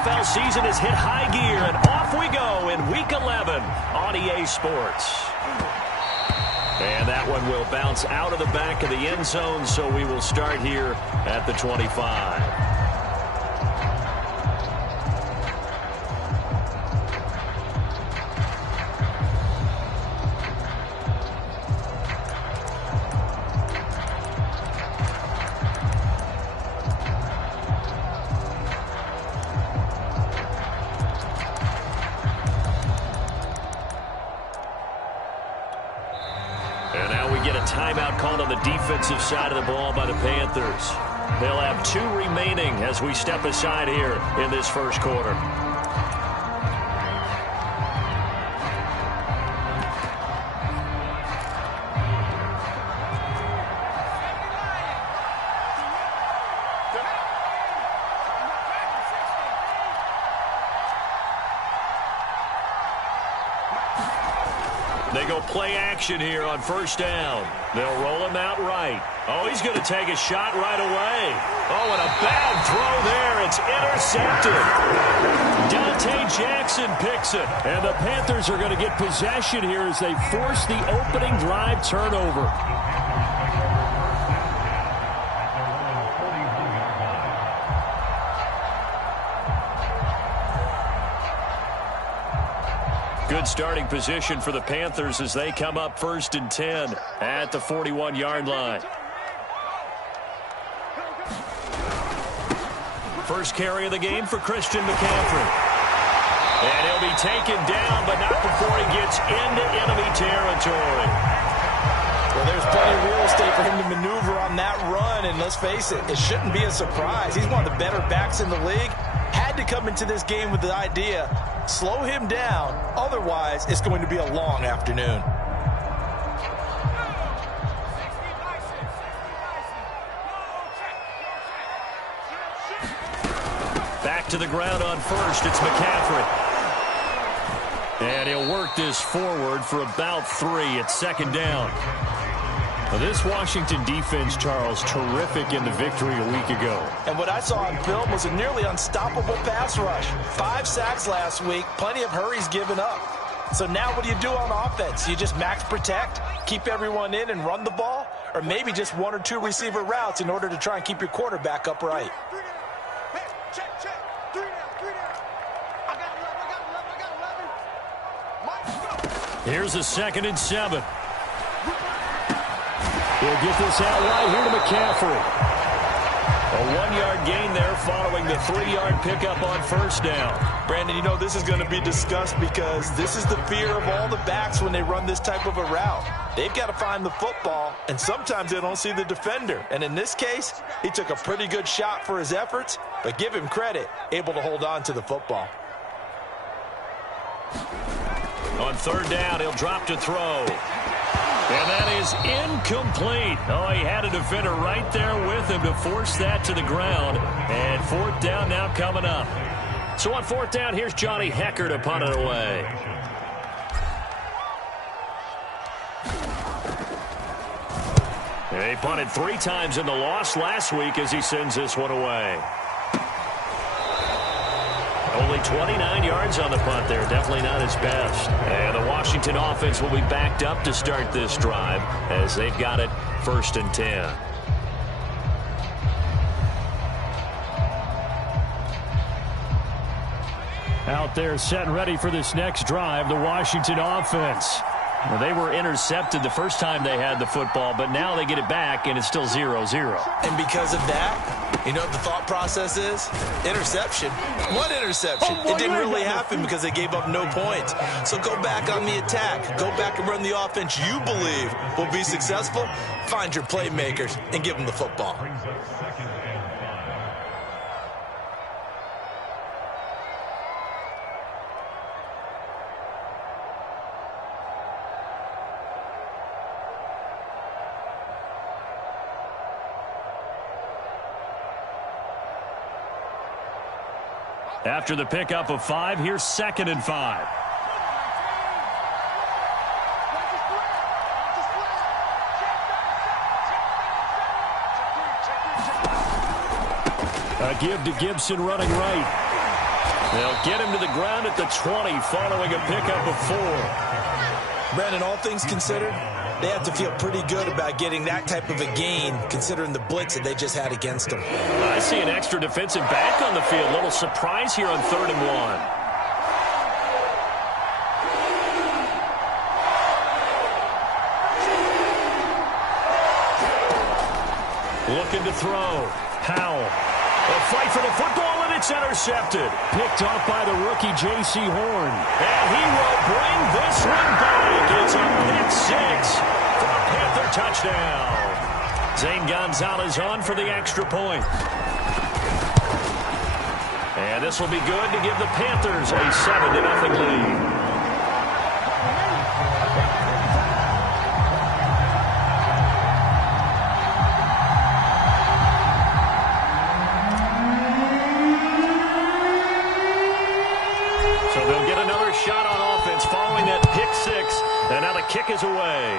NFL season has hit high gear, and off we go in Week 11 on EA Sports. And that one will bounce out of the back of the end zone, so we will start here at the 25. Timeout called on the defensive side of the ball by the Panthers. They'll have 2 remaining as we step aside here in this first quarter. They go play action here on first down. They'll roll him out right. Oh, he's going to take a shot right away. Oh, and a bad throw there. It's intercepted. Dante Jackson picks it. And the Panthers are going to get possession here as they force the opening drive turnover. Good starting position for the Panthers as they come up 1st and 10 at the 41-yard line. First carry of the game for Christian McCaffrey. And he'll be taken down, but not before he gets into enemy territory. Well, there's plenty of real estate for him to maneuver on that run, and let's face it, it shouldn't be a surprise. He's one of the better backs in the league. Had to come into this game with the idea, slow him down, otherwise it's going to be a long afternoon. Back to the ground on first, it's McCaffrey. And he'll work this forward for about 3 at 2nd down. Now, this Washington defense, Charles, terrific in the victory a week ago. And what I saw on film was a nearly unstoppable pass rush. 5 sacks last week, plenty of hurries given up. So now what do you do on offense? You just max protect, keep everyone in and run the ball? Or maybe just 1 or 2 receiver routes in order to try and keep your quarterback upright? Here's a 2nd and 7. He'll get this out right here to McCaffrey. A 1-yard gain there following the 3-yard pickup on first down. Brandon, you know this is going to be discussed because this is the fear of all the backs when they run this type of a route. They've got to find the football, and sometimes they don't see the defender. And in this case, he took a pretty good shot for his efforts, but give him credit, able to hold on to the football. On 3rd down, he'll drop to throw. And that is incomplete. Oh, he had a defender right there with him to force that to the ground. And 4th down now coming up. So on 4th down, here's Johnny Hecker to punt it away. He punted 3 times in the loss last week as he sends this one away. Only 29 yards on the punt there. Definitely not his best. And the Washington offense will be backed up to start this drive as they've got it 1st and 10. Out there set and ready for this next drive, the Washington offense. Well, they were intercepted the first time they had the football, but now they get it back, and it's still 0-0. And because of that, you know what the thought process is? Interception. One interception. It didn't really happen because they gave up no points. So go back on the attack. Go back and run the offense you believe will be successful. Find your playmakers and give them the football. After the pickup of 5, here's 2nd and 5. A give to Gibson running right. They'll get him to the ground at the 20 following a pickup of 4. Brandon, all things considered, they have to feel pretty good about getting that type of a gain considering the blitz that they just had against them. I see an extra defensive back on the field. Little surprise here on 3rd and 1. Looking to throw. Howell. A fight for the football, and it's intercepted. Picked off by the rookie J.C. Horn. And he will bring this one back. It's a pick 6 for a Panther touchdown. Zane Gonzalez on for the extra point. And this will be good to give the Panthers a 7-0 lead. Shot on offense following that pick 6, and now the kick is away.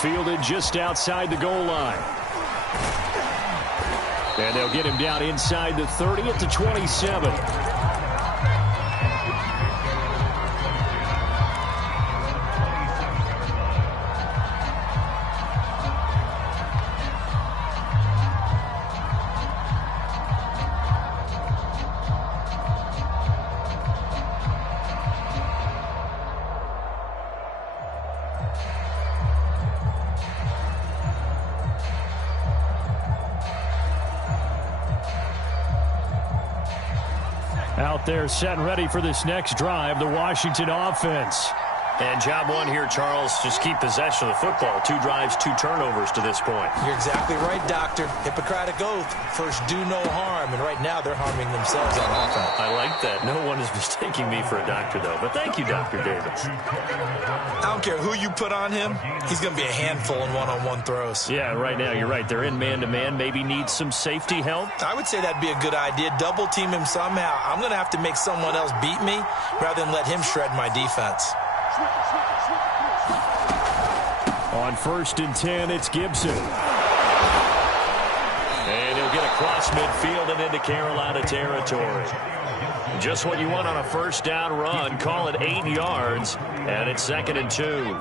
Fielded just outside the goal line. And they'll get him down inside the 30 at the 27. Out there set and ready for this next drive, the Washington offense. And job one here, Charles, just keep possession of the football. 2 drives, 2 turnovers to this point. You're exactly right, Doctor. Hippocratic oath. First, do no harm. And right now, they're harming themselves on offense. I like that. No one is mistaking me for a doctor, though. But thank you, Dr. Davis. I don't care who you put on him. He's going to be a handful in one-on-one throws. Yeah, right now, you're right. They're in man-to-man. Maybe need some safety help. I would say that'd be a good idea. Double team him somehow. I'm going to have to make someone else beat me rather than let him shred my defense. On 1st and 10, it's Gibson. And he'll get across midfield and into Carolina territory. Just what you want on a 1st down run. Call it 8 yards, and it's 2nd and 2.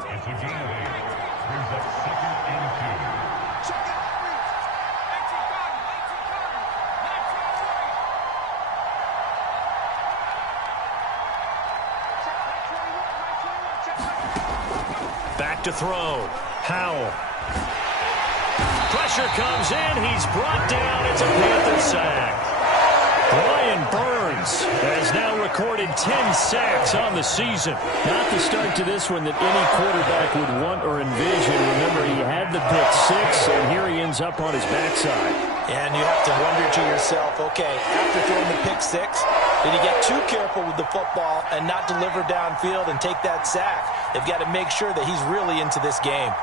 Back to throw. Howell. Pressure comes in. He's brought down. It's a Panther sack. Brian Burns has now recorded 10 sacks on the season. Not the start to this one that any quarterback would want or envision. Remember, he had the pick 6, and here he ends up on his backside. And you have to wonder to yourself, okay, after throwing the pick 6, did he get too careful with the football and not deliver downfield and take that sack? They've got to make sure that he's really into this game.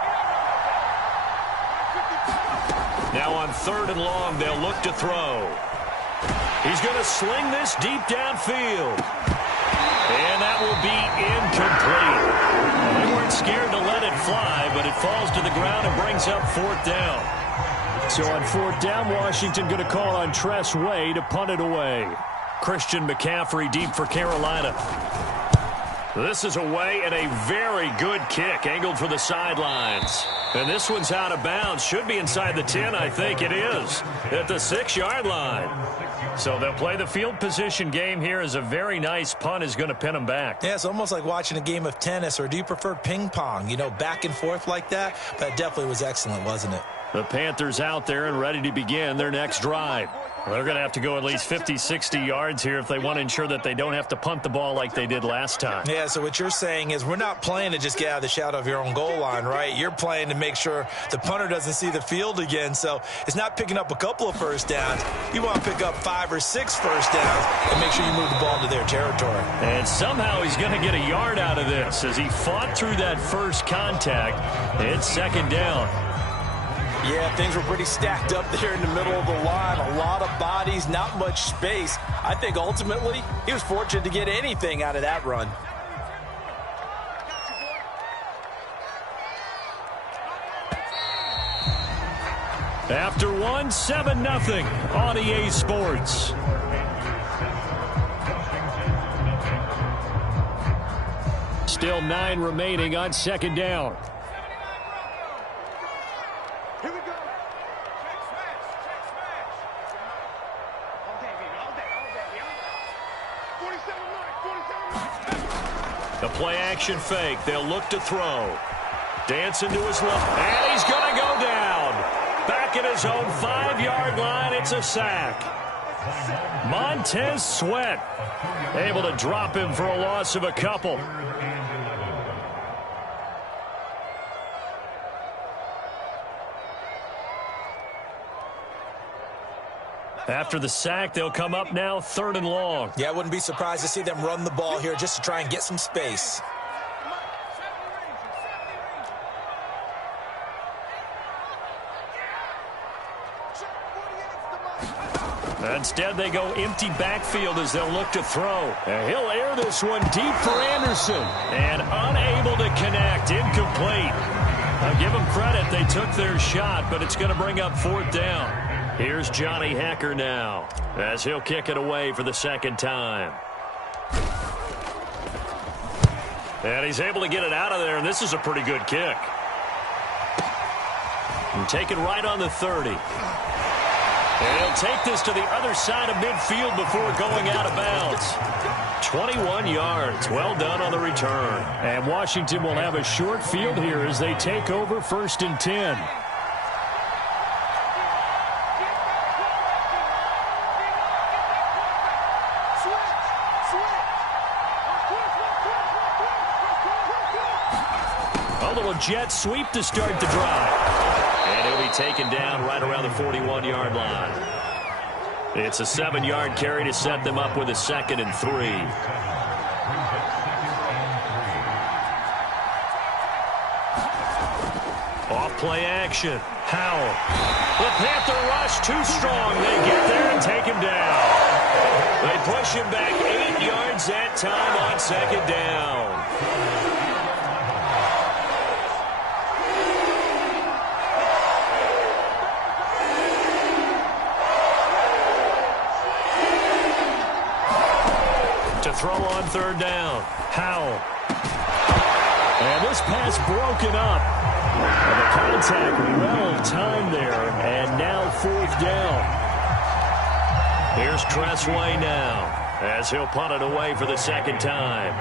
Now on 3rd and long, they'll look to throw. He's going to sling this deep downfield. And that will be incomplete. They weren't scared to let it fly, but it falls to the ground and brings up 4th down. So on 4th down, Washington going to call on Tress Way to punt it away. Christian McCaffrey deep for Carolina. This is away, and a very good kick angled for the sidelines. And this one's out of bounds. Should be inside the 10, I think it is, at the 6-yard line. So they'll play the field position game here as a very nice punt is going to pin them back. Yeah, it's almost like watching a game of tennis, or do you prefer ping pong? You know, back and forth like that? That definitely was excellent, wasn't it? The Panthers out there and ready to begin their next drive. They're going to have to go at least 50, 60 yards here if they want to ensure that they don't have to punt the ball like they did last time. Yeah, so what you're saying is we're not playing to just get out of the shadow of your own goal line, right? You're playing to make sure the punter doesn't see the field again. So it's not picking up a couple of first downs. You want to pick up 5 or 6 first downs and make sure you move the ball into their territory. And somehow he's going to get a yard out of this as he fought through that first contact. It's 2nd down. Yeah, things were pretty stacked up there in the middle of the line. A lot of bodies, not much space. I think ultimately he was fortunate to get anything out of that run. After 1, 7-0 on EA Sports. Still 9 remaining on second down. Here we go. The play action fake. They'll look to throw. Dancing to his left. And he's going to go down. Back at his own 5-yard line. It's a sack. Montez Sweat able to drop him for a loss of a couple. After the sack, they'll come up now 3rd and long. Yeah, I wouldn't be surprised to see them run the ball here just to try and get some space. Instead, they go empty backfield as they'll look to throw. And he'll air this one deep for Anderson. And unable to connect. Incomplete. I'll give them credit. They took their shot, but it's going to bring up 4th down. Here's Johnny Hacker now as he'll kick it away for the 2nd time. And he's able to get it out of there, and this is a pretty good kick. And take it right on the 30. And he'll take this to the other side of midfield before going out of bounds. 21 yards. Well done on the return. And Washington will have a short field here as they take over 1st and 10. A little jet sweep to start the drive. And he'll be taken down right around the 41-yard line. It's a 7-yard carry to set them up with a 2nd and 3. Off play action. Howell. The Panther rush too strong. They get there and take him down. They push him back 8 yards that time on 2nd down. Throw on 3rd down. Howell. And this pass broken up. And the contact well timed there. And now 4th down. Here's Tressway now as he'll punt it away for the 2nd time.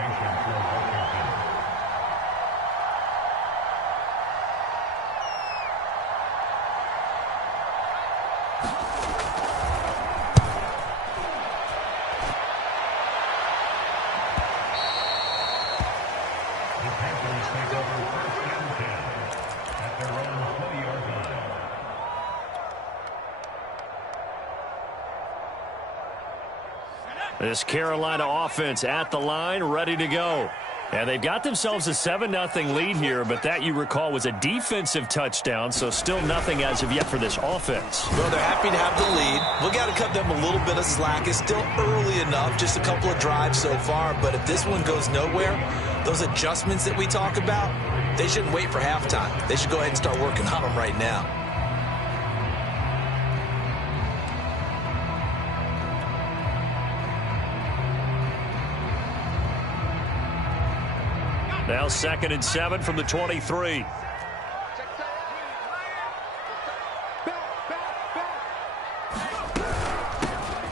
This Carolina offense at the line, ready to go. And they've got themselves a 7-0 lead here, but that, you recall, was a defensive touchdown, so still nothing as of yet for this offense. Well, they're happy to have the lead. We've got to cut them a little bit of slack. It's still early enough, just a couple of drives so far, but if this one goes nowhere, those adjustments that we talk about, they shouldn't wait for halftime. They should go ahead and start working on them right now. Now 2nd and 7 from the 23.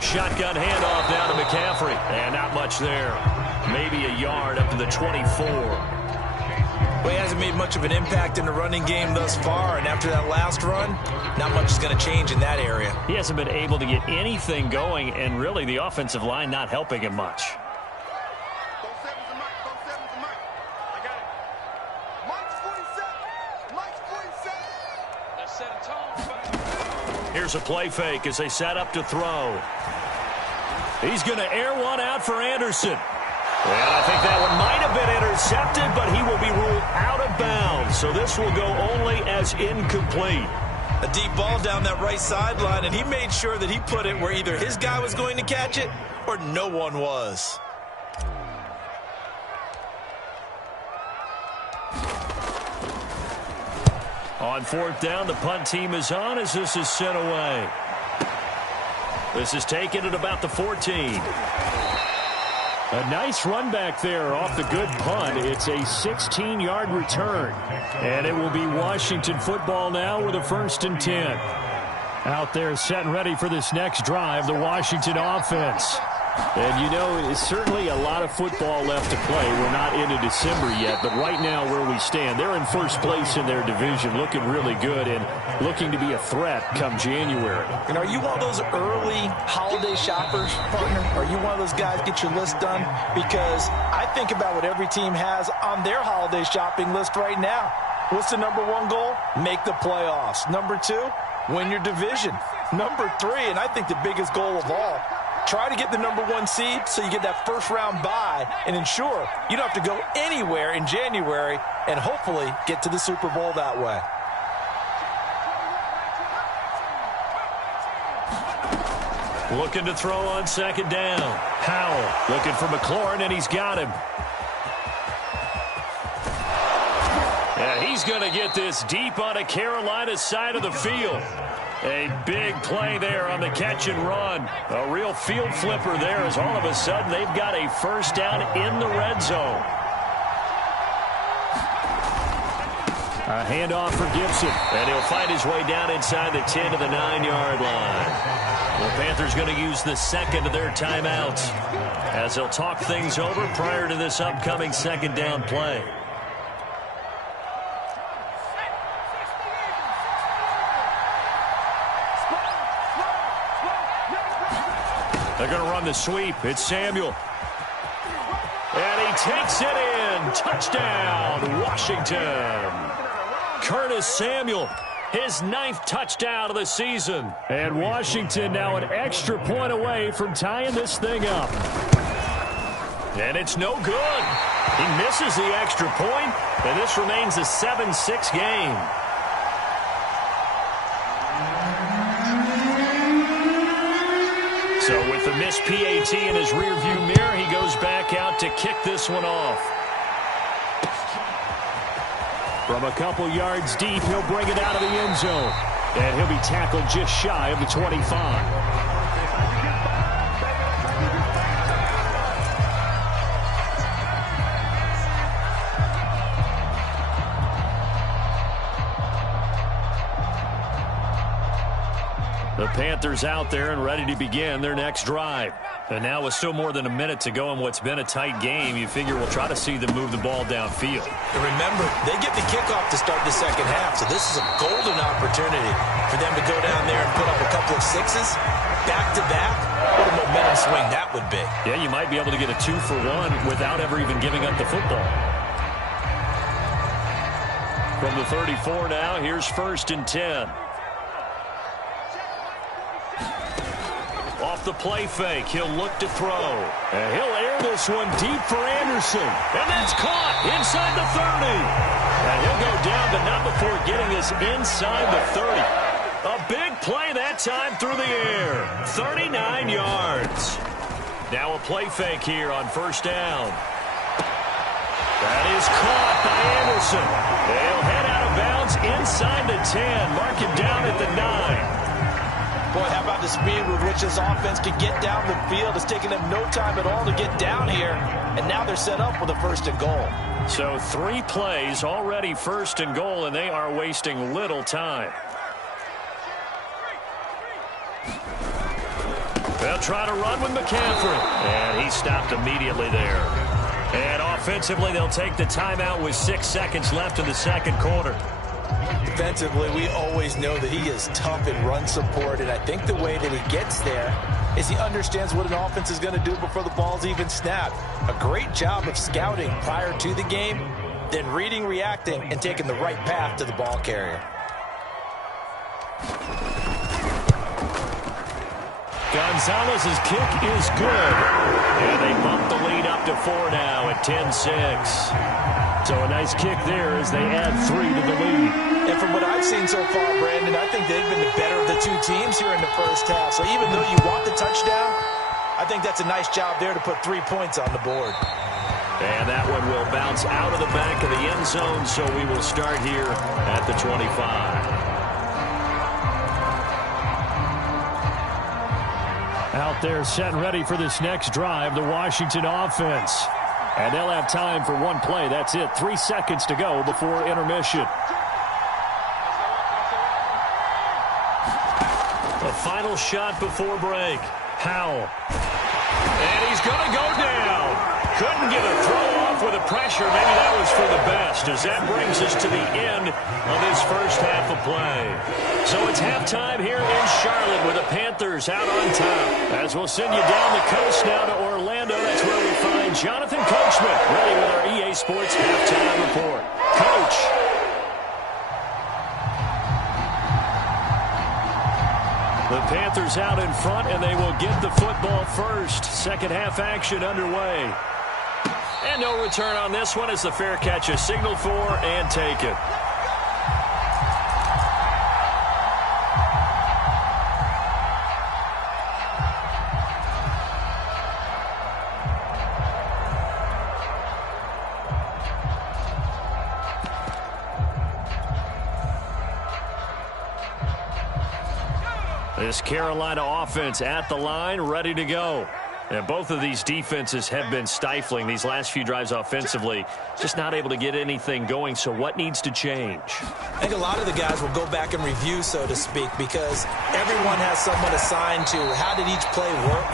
Shotgun handoff down to McCaffrey. And not much there. Maybe a yard up to the 24. Well, he hasn't made much of an impact in the running game thus far, and after that last run, not much is going to change in that area. He hasn't been able to get anything going, and really the offensive line not helping him much. Here's a play fake as they set up to throw. He's going to air one out for Anderson. And I think that one might have been intercepted, but he will be ruled out of bounds. So this will go only as incomplete. A deep ball down that right sideline, and he made sure that he put it where either his guy was going to catch it or no one was. On 4th down, the punt team is on as this is sent away. This is taken at about the 14. A nice run back there off the good punt. It's a 16-yard return. And it will be Washington football now with a 1st and 10. Out there set and ready for this next drive, the Washington offense. And, you know, it's certainly a lot of football left to play. We're not into December yet, but right now where we stand, they're in first place in their division, looking really good and looking to be a threat come January. And are you one of those early holiday shoppers, partner? Are you one of those guys get your list done? Because I think about what every team has on their holiday shopping list right now. What's the number 1 goal? Make the playoffs. Number 2, win your division. Number 3, and I think the biggest goal of all, try to get the number 1 seed so you get that first-round bye and ensure you don't have to go anywhere in January and hopefully get to the Super Bowl that way. Looking to throw on 2nd down. Howell looking for McLaurin, and he's got him. Yeah, he's going to get this deep on a Carolina side of the field. A big play there on the catch and run. A real field flipper there as all of a sudden they've got a 1st down in the red zone. A handoff for Gibson. And he'll fight his way down inside the 10 to the 9-yard line. The Panthers going to use the 2nd of their timeouts as they'll talk things over prior to this upcoming 2nd down play. They're going to run the sweep. It's Samuel. And he takes it in. Touchdown, Washington. Curtis Samuel, his 9th touchdown of the season. And Washington now an extra point away from tying this thing up. And it's no good. He misses the extra point, and this remains a 7-6 game. So with the missed PAT in his rearview mirror, he goes back out to kick this one off. From a couple yards deep, he'll bring it out of the end zone. And he'll be tackled just shy of the 25. The Panthers out there and ready to begin their next drive. And now with still more than a minute to go in what's been a tight game, you figure we'll try to see them move the ball downfield. And remember, they get the kickoff to start the 2nd half, so this is a golden opportunity for them to go down there and put up a couple of 6s back-to-back. What a momentum swing that would be. Yeah, you might be able to get a 2-for-1 without ever even giving up the football. From the 34 now, here's 1st and 10. Off the play fake, he'll look to throw. And he'll air this one deep for Anderson. And that's caught inside the 30. And he'll go down, but not before getting us inside the 30. A big play that time through the air. 39 yards. Now a play fake here on 1st down. That is caught by Anderson. They'll head out of bounds inside the 10. Mark him down at the 9. Boy, how about the speed with which this offense can get down the field? It's taken them no time at all to get down here, and now they're set up with a 1st and goal. So 3 plays already 1st and goal, and they are wasting little time. They'll try to run with McCaffrey, and he stopped immediately there. And offensively, they'll take the timeout with 6 seconds left in the 2nd quarter. Defensively, we always know that he is tough in run support, and I think the way that he gets there is he understands what an offense is going to do before the ball's even snapped. A great job of scouting prior to the game, then reading, reacting, and taking the right path to the ball carrier. Gonzalez's kick is good. And they bump the lead up to 4 now at 10-6. So a nice kick there as they add 3 to the lead. And from what I've seen so far, Brandon, I think they've been the better of the 2 teams here in the 1st half. So even though you want the touchdown, I think that's a nice job there to put 3 points on the board. And that one will bounce out of the back of the end zone, so we will start here at the 25. Out there set and ready for this next drive, the Washington offense. And they'll have time for one play. That's it. 3 seconds to go before intermission. The final shot before break. Howell. And he's going to go down. Couldn't get a throw off with the pressure. Maybe that was for the best, as that brings us to the end of this first half of play. So it's halftime here in Charlotte with the Panthers out on top. As we'll send you down the coast now to Orlando, that's where we find Jonathan Coachman, ready with our EA Sports halftime report. Coach. The Panthers out in front, and they will get the football first. Second half action underway. And no return on this one as the fair catch is signaled for and taken. This Carolina offense at the line, ready to go. And both of these defenses have been stifling these last few drives offensively. Just not able to get anything going, so what needs to change? I think a lot of the guys will go back and review, so to speak, because everyone has someone assigned to how did each play work.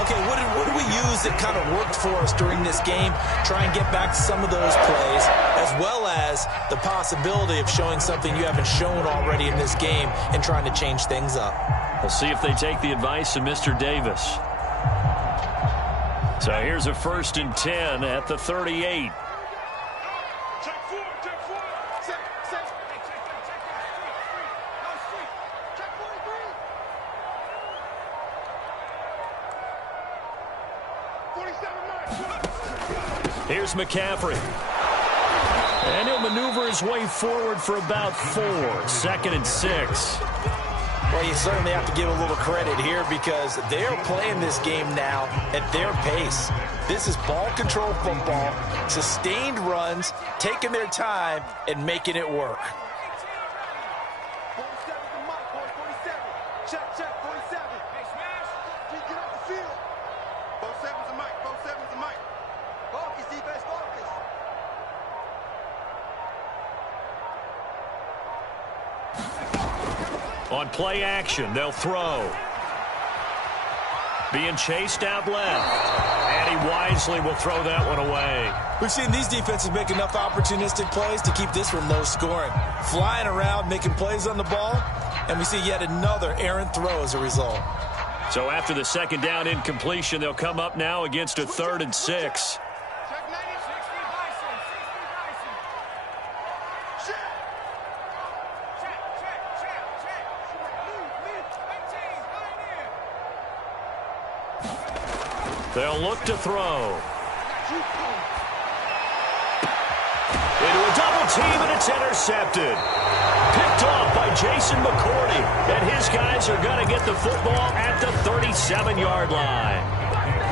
Okay, what did we use that kind of worked for us during this game? Try and get back to some of those plays, as well as the possibility of showing something you haven't shown already in this game and trying to change things up. We'll see if they take the advice of Mr. Davis. So here's a 1st and 10 at the 38. Here's McCaffrey. And he'll maneuver his way forward for about 4. 2nd and 6. Well, you certainly have to give a little credit here because they're playing this game now at their pace. This is ball control football, sustained runs, taking their time and making it work. On play action, they'll throw. Being chased out left. And he wisely will throw that one away. We've seen these defenses make enough opportunistic plays to keep this one low scoring. Flying around, making plays on the ball, and we see yet another errant throw as a result. So after the 2nd down incompletion, they'll come up now against a 3rd and 6. They'll look to throw. Into a double team, and it's intercepted. Picked off by Jason McCourty. And his guys are going to get the football at the 37-yard line.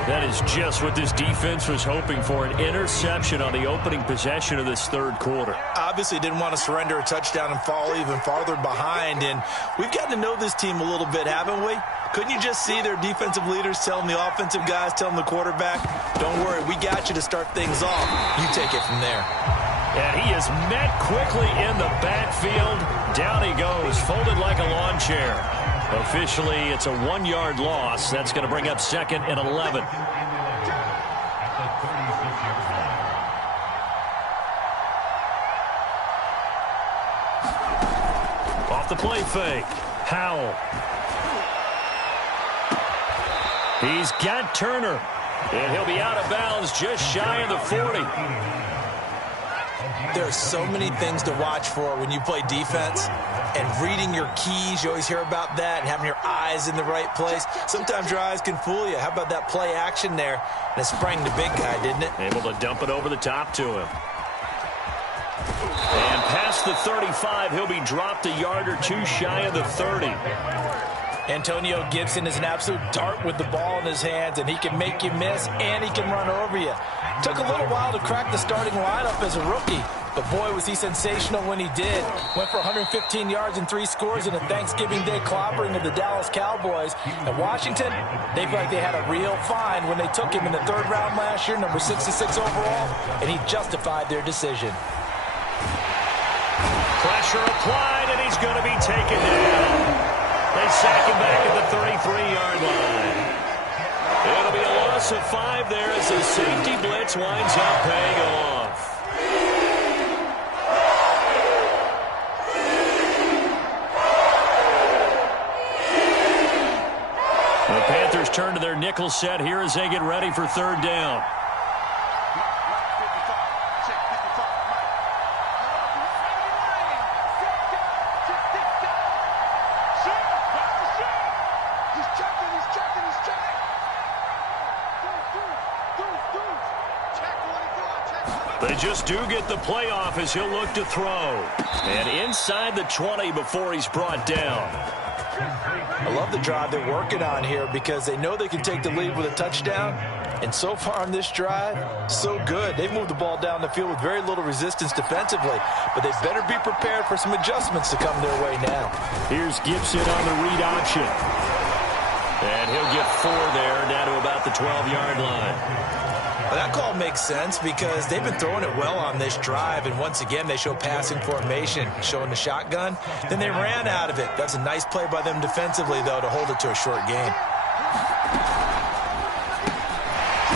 That is just what this defense was hoping for, an interception on the opening possession of this 3rd quarter. Obviously didn't want to surrender a touchdown and fall even farther behind. And we've gotten to know this team a little bit, haven't we? Couldn't you just see their defensive leaders telling the offensive guys, telling the quarterback, don't worry, we got you to start things off. You take it from there. And he is met quickly in the backfield. Down he goes, folded like a lawn chair. Officially, it's a 1-yard loss. That's going to bring up 2nd and 11. Off the play fake. Howell. He's got Turner. And he'll be out of bounds just shy of the 40. There are so many things to watch for when you play defense. And reading your keys, you always hear about that, and having your eyes in the right place. Sometimes your eyes can fool you. How about that play action there? And it sprang the big guy, didn't it? Able to dump it over the top to him. And past the 35, he'll be dropped a yard or 2 shy of the 30. Antonio Gibson is an absolute dart with the ball in his hands, and he can make you miss, and he can run over you. Took a little while to crack the starting lineup as a rookie, But boy, was he sensational when he did. Went for 115 yards and 3 scores in a Thanksgiving Day clobbering of the Dallas Cowboys. And Washington, they feel like they had a real find when they took him in the 3rd round last year, number 66 overall, and he justified their decision. Pressure applied, and he's going to be taken down. They sack him back at the 33-yard line. It'll be a loss of 5 there as the safety blitz winds up paying off. The Panthers turn to their nickel set here as they get ready for 3rd down. They just do get the playoff as he'll look to throw. And inside the 20 before he's brought down. I love the drive they're working on here because they know they can take the lead with a touchdown. And so far on this drive, so good. They've moved the ball down the field with very little resistance defensively. But they better be prepared for some adjustments to come their way now. Here's Gibson on the read option. And he'll get 4 there, down to about the 12-yard line. Well, that call makes sense because they've been throwing it well on this drive, and once again they show passing formation, showing the shotgun. Then they ran out of it. That's a nice play by them defensively, though, to hold it to a short gain.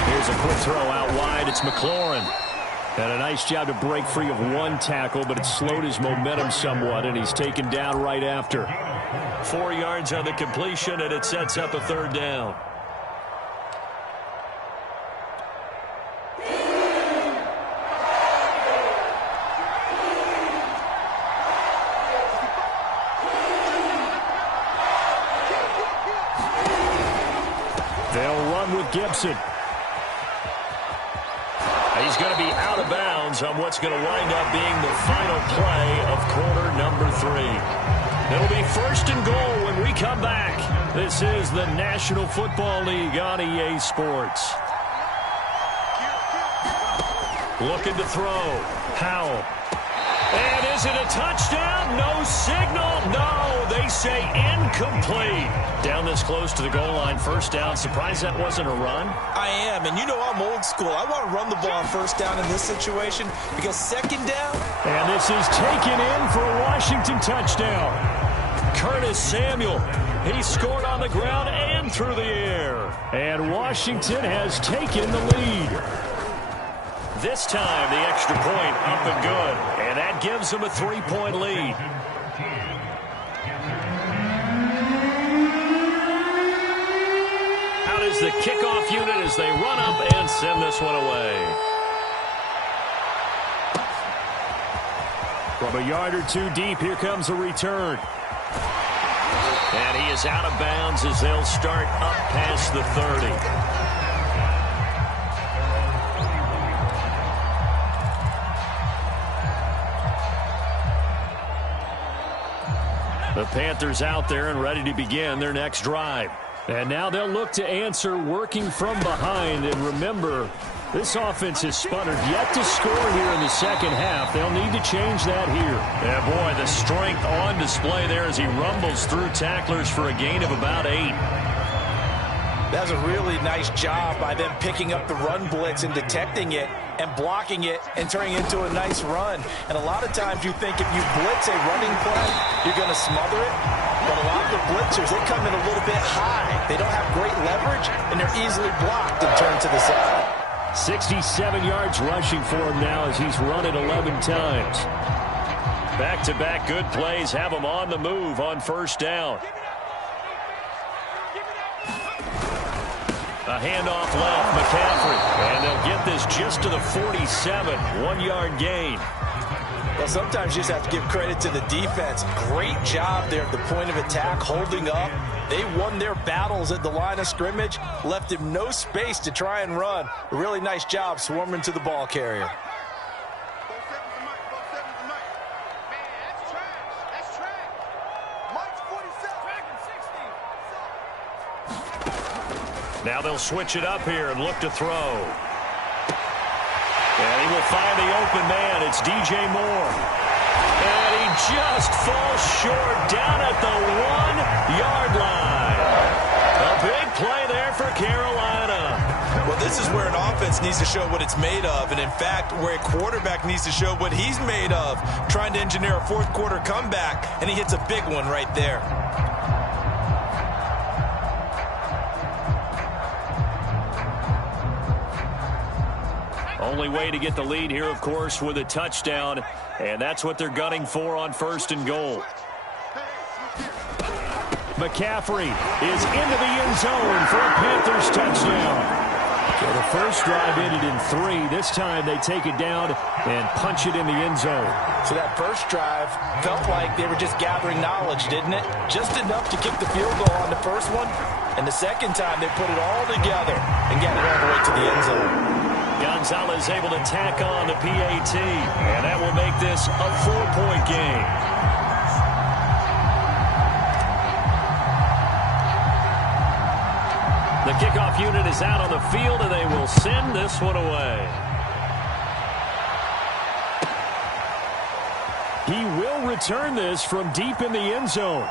Here's a quick throw out wide. It's McLaurin. And a nice job to break free of 1 tackle, but it slowed his momentum somewhat, and he's taken down right after. 4 yards on the completion, and it sets up a 3rd down. They'll run with Gibson. He's going to be out of bounds on what's going to wind up being the final play of quarter number 3. It'll be 1st and goal when we come back. This is the National Football League on EA Sports. Looking to throw. Howell. And is it a touchdown? No signal. No, they say incomplete. Down this close to the goal line, 1st down. Surprised that wasn't a run? I am, and you know I'm old school. I want to run the ball on 1st down in this situation because 2nd down. And this is taken in for a Washington touchdown. Curtis Samuel, he scored on the ground and through the air. And Washington has taken the lead. This time, the extra point up and good. And that gives them a 3-point lead. Out is the kickoff unit as they run up and send this one away. From a yard or 2 deep, here comes a return. And he is out of bounds as they'll start up past the 30. The Panthers out there and ready to begin their next drive. And now they'll look to answer working from behind. And remember, this offense has sputtered yet to score here in the 2nd half. They'll need to change that here. Yeah, boy, the strength on display there as he rumbles through tacklers for a gain of about 8. That's a really nice job by them picking up the run blitz and detecting it and blocking it and turning it into a nice run. And a lot of times you think if you blitz a running play, you're going to smother it. But a lot of the blitzers, they come in a little bit high. They don't have great leverage, and they're easily blocked and turned to the side. 67 yards rushing for him now as he's run it 11 times. Back-to-back good plays have him on the move on 1st down. A handoff left, McCaffrey. And they'll get this just to the 47, 1-yard gain. Well, sometimes you just have to give credit to the defense. Great job there at the point of attack, holding up. They won their battles at the line of scrimmage, left him no space to try and run. A really nice job swarming to the ball carrier. Now they'll switch it up here and look to throw. And he will find the open man. It's DJ Moore. And he just falls short down at the 1-yard line. A big play there for Carolina. Well, this is where an offense needs to show what it's made of, and in fact, where a quarterback needs to show what he's made of, trying to engineer a fourth-quarter comeback, and he hits a big one right there. Only way to get the lead here, of course, with a touchdown, and that's what they're gunning for on 1st and goal. McCaffrey is into the end zone for a Panthers touchdown. So the first drive ended in 3. This time they take it down and punch it in the end zone. So that first drive felt like they were just gathering knowledge, didn't it? Just enough to kick the field goal on the first one. And the second time they put it all together and got it all the way to the end zone. Gonzalez able to tack on the PAT. And that will make this a 4-point game. The kickoff unit is out on the field, and they will send this one away. He will return this from deep in the end zone.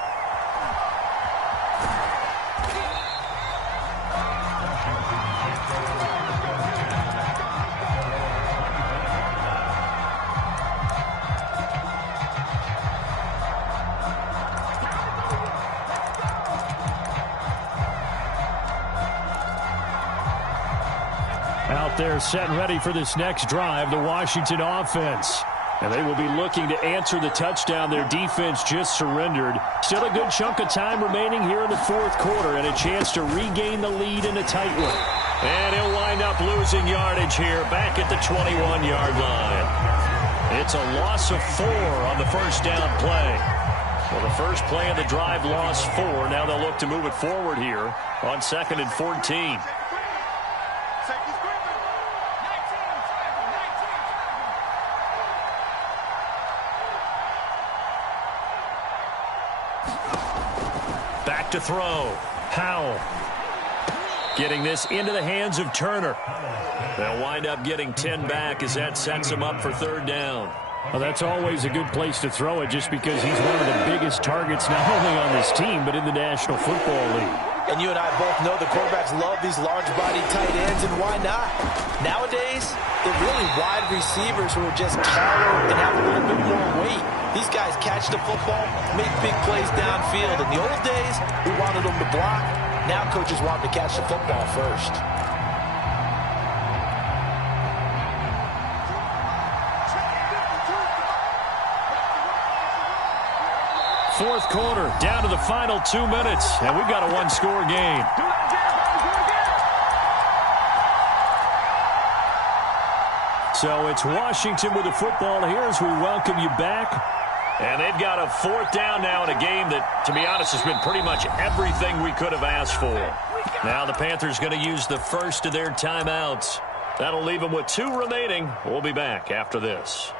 Out there set and ready for this next drive, the Washington offense. And they will be looking to answer the touchdown their defense just surrendered. Still a good chunk of time remaining here in the 4th quarter and a chance to regain the lead in a tight one. And he'll wind up losing yardage here back at the 21-yard line. It's a loss of 4 on the first down play. Well, the first play of the drive lost 4. Now they'll look to move it forward here on 2nd and 14. Back to throw. Howell getting this into the hands of Turner. They'll wind up getting 10 back as that sets them up for 3rd down. Well, that's always a good place to throw it just because he's one of the biggest targets not only on this team but in the National Football League. And you and I both know the quarterbacks love these large-body tight ends, and why not? Nowadays, they're really wide receivers who are just taller and have a little bit more weight. These guys catch the football, make big plays downfield. In the old days, we wanted them to block. Now coaches want them to catch the football first. Fourth quarter, down to the final 2 minutes, and we've got a 1-score game. So it's Washington with the football here as we welcome you back. And they've got a 4th down now in a game that, to be honest, has been pretty much everything we could have asked for. Now the Panthers going to use the first of their timeouts. That'll leave them with 2 remaining. We'll be back after this.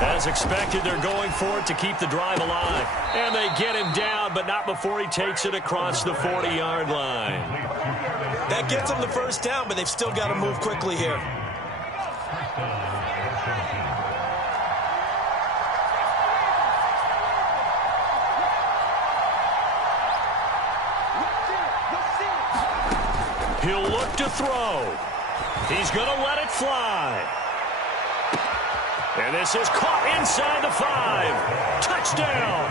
As expected, they're going for it to keep the drive alive. And they get him down, but not before he takes it across the 40-yard line. That gets them the first down, but they've still got to move quickly here. He'll look to throw. He's going to let it fly. And this is caught inside the 5. Touchdown.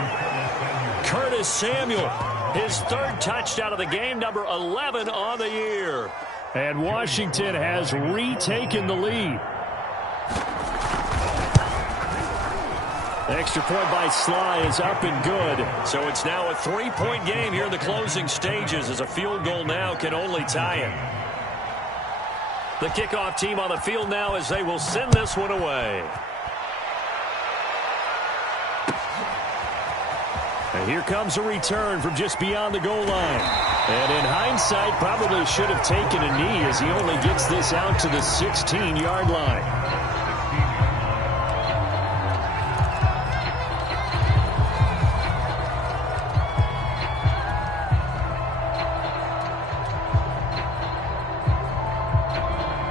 Curtis Samuel, his 3rd touchdown of the game, number 11 on the year. And Washington has retaken the lead. Extra point by Sly is up and good. So it's now a 3-point game here in the closing stages as a field goal now can only tie it. The kickoff team on the field now as they will send this one away. And here comes a return from just beyond the goal line. And in hindsight, probably should have taken a knee as he only gets this out to the 16-yard line.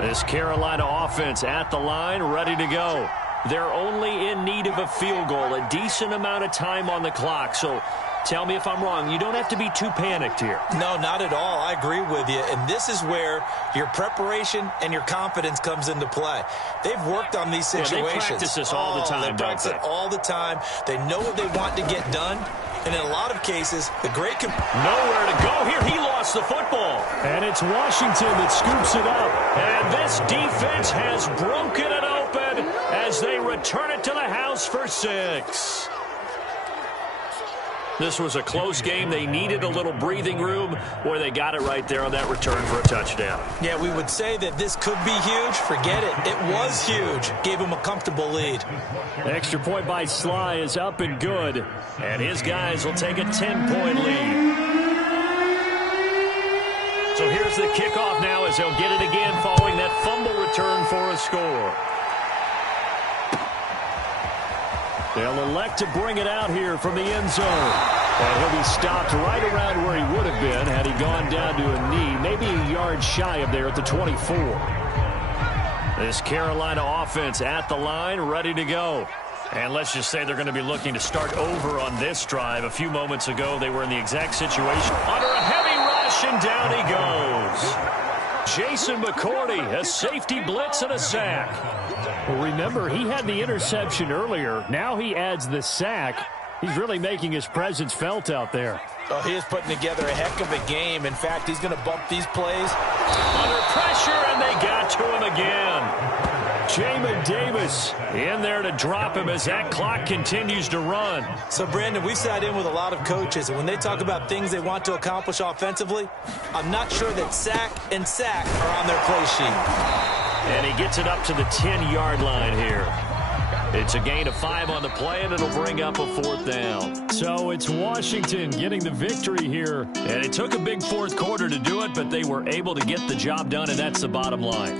This Carolina offense at the line, ready to go. They're only in need of a field goal, a decent amount of time on the clock. So tell me if I'm wrong. You don't have to be too panicked here. No, not at all. I agree with you. And this is where your preparation and your confidence comes into play. They've worked on these situations. Yeah, they practice this all the time, They practice it all the time. They know what they want to get done. And in a lot of cases, the great... Nowhere to go here. He lost the football. And it's Washington that scoops it up. And this defense has broken it open as they return it to the house for 6. This was a close game. They needed a little breathing room where they got it right there on that return for a touchdown. Yeah, we would say that this could be huge. Forget it. It was huge. Gave him a comfortable lead. Extra point by Sly is up and good. And his guys will take a 10-point lead. So here's the kickoff now as they'll get it again following that fumble return for a score. They'll elect to bring it out here from the end zone. And he'll be stopped right around where he would have been had he gone down to a knee, maybe a yard shy of there at the 24. This Carolina offense at the line, ready to go. And let's just say they're going to be looking to start over on this drive. A few moments ago, they were in the exact situation. Under a heavy rush, and down he goes. Jason McCourty, a safety blitz and a sack. Well, remember, he had the interception earlier. Now he adds the sack. He's really making his presence felt out there. Oh, he is putting together a heck of a game. In fact, he's going to bump these plays. Under pressure, and they got to him again. Jamin Davis in there to drop him as that clock continues to run. So, Brandon, we sat in with a lot of coaches, and when they talk about things they want to accomplish offensively, I'm not sure that sack and sack are on their play sheet. And he gets it up to the 10-yard line here. It's a gain of 5 on the play, and it'll bring up a 4th down. So it's Washington getting the victory here. And it took a big 4th quarter to do it, but they were able to get the job done, and that's the bottom line.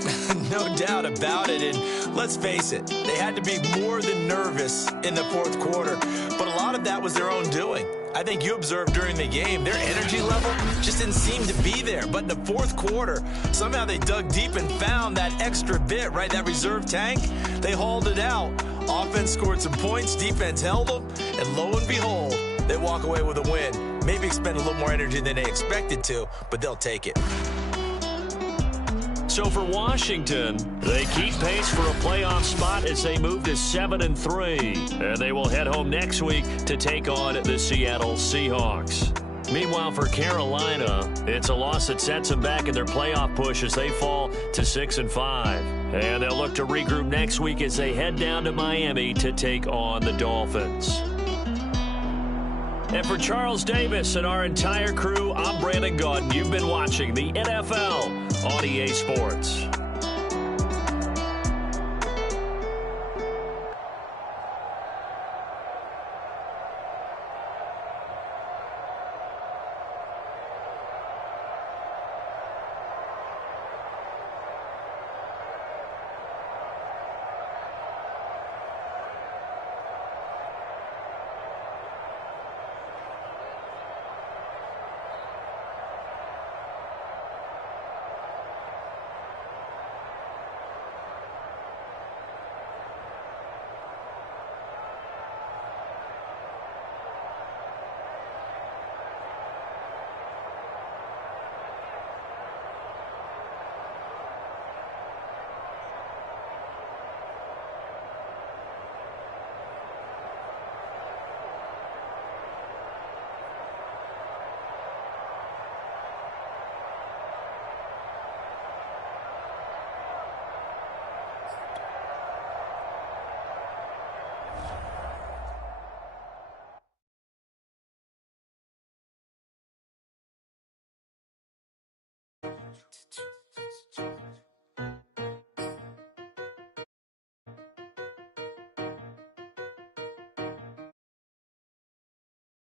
No doubt about it. And let's face it, they had to be more than nervous in the 4th quarter. But a lot of that was their own doing. I think you observed during the game, their energy level just didn't seem to be there. But in the 4th quarter, somehow they dug deep and found that extra bit, right, that reserve tank. They hauled it out. Offense scored some points, defense held them, and lo and behold, they walk away with a win. Maybe expend a little more energy than they expected to, but they'll take it. So for Washington, they keep pace for a playoff spot as they move to 7-3. And they will head home next week to take on the Seattle Seahawks. Meanwhile, for Carolina, it's a loss that sets them back in their playoff push as they fall to 6-5. And they'll look to regroup next week as they head down to Miami to take on the Dolphins. And for Charles Davis and our entire crew, I'm Brandon Gaudin. You've been watching the NFL on EA Sports. to